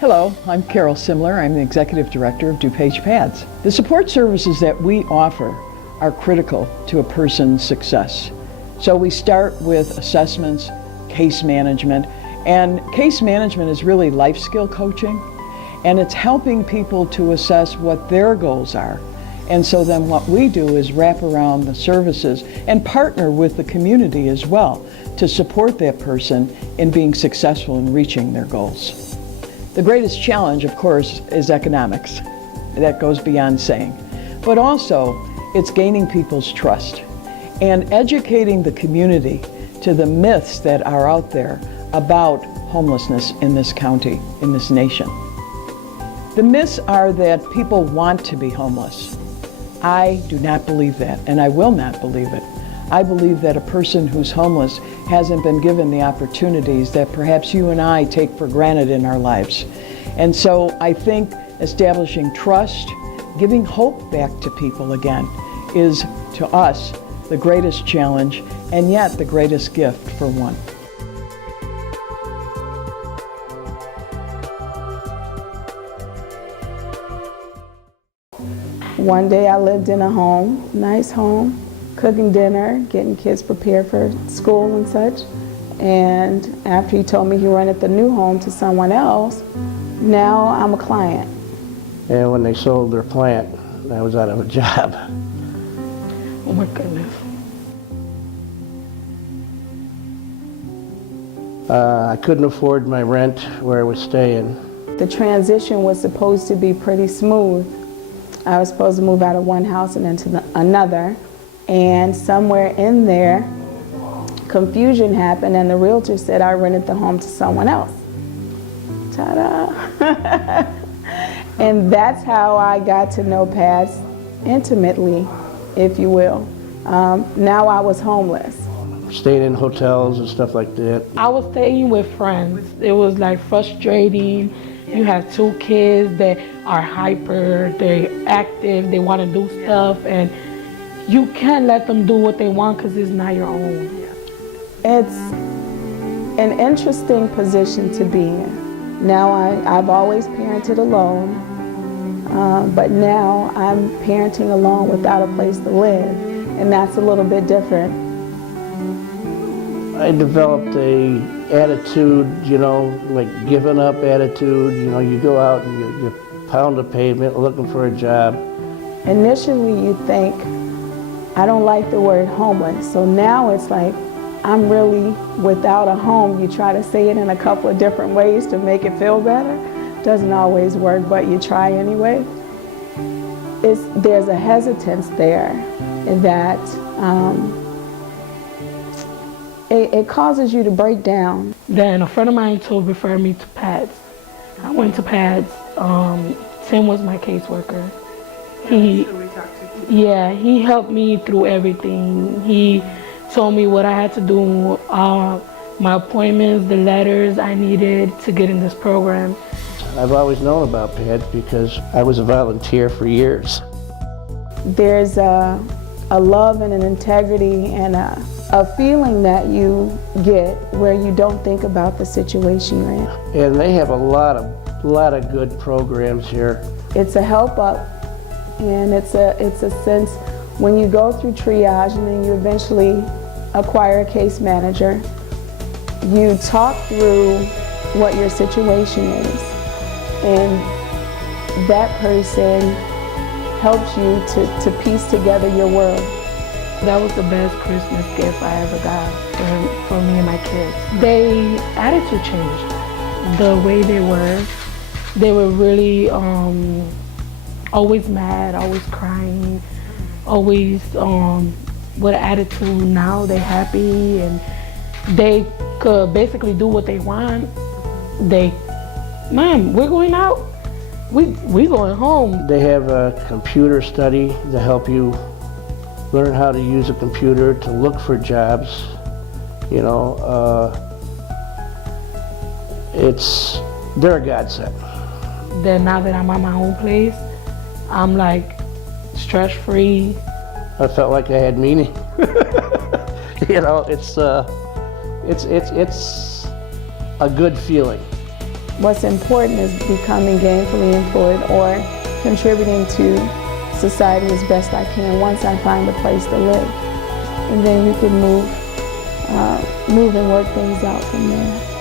Hello, I'm Carol Simler. I'm the Executive Director of DuPagePads. The support services that we offer are critical to a person's success. So we start with assessments, case management, and case management is really life skill coaching, and it's helping people to assess what their goals are. And so then what we do is wrap around the services and partner with the community as well to support that person in being successful in reaching their goals. The greatest challenge, of course, is economics. That goes beyond saying. But also, it's gaining people's trust and educating the community to the myths that are out there about homelessness in this county, in this nation. The myths are that people want to be homeless. I do not believe that, and I will not believe it. I believe that a person who's homeless hasn't been given the opportunities that perhaps you and I take for granted in our lives. And so I think establishing trust, giving hope back to people again, is to us the greatest challenge and yet the greatest gift for one. One day I lived in a home, nice home, cooking dinner, getting kids prepared for school and such. And after he told me he rented the new home to someone else, now I'm a client. And when they sold their plant, I was out of a job. Oh my goodness. I couldn't afford my rent where I was staying. The transition was supposed to be pretty smooth. I was supposed to move out of one house and into another, and somewhere in there, confusion happened and the realtor said I rented the home to someone else. Ta-da! And that's how I got to know Pads intimately, if you will. Now I was homeless. Stayed in hotels and stuff like that. I was staying with friends. It was like frustrating. You have two kids that are hyper, they're active, they want to do stuff, and you can't let them do what they want because it's not your own. It's an interesting position to be in. Now I've always parented alone, but now I'm parenting alone without a place to live, and that's a little bit different. I developed a attitude, like giving up attitude. You go out and you pound the pavement looking for a job. Initially you think, I don't like the word homeless, so now it's like, I'm really without a home. You try to say it in a couple of different ways to make it feel better. Doesn't always work, but you try anyway. There's a hesitance there in that it causes you to break down. Then a friend of mine referred me to Pads. I went to Pads. Tim was my caseworker. He helped me through everything. He told me what I had to do, my appointments, the letters I needed to get in this program. I've always known about Pads because I was a volunteer for years. There's a love and an integrity and a feeling that you get where you don't think about the situation you're in. And they have a lot of good programs here. It's a help up, and it's a sense when you go through triage and then you eventually acquire a case manager, you talk through what your situation is, and that person helps you to piece together your world. That was the best Christmas gift I ever got for me and my kids. Their attitude changed. The way they were really always mad, always crying, always with attitude. Now they're happy and they could basically do what they want. Mom, we're going out. We going home. They have a computer study to help you learn how to use a computer to look for jobs. They're a godsend. Then now that I'm at my own place, I'm like stress-free. I felt like I had meaning. It's a good feeling. What's important is becoming gainfully employed or contributing to society as best I can once I find a place to live. And then you can move and work things out from there.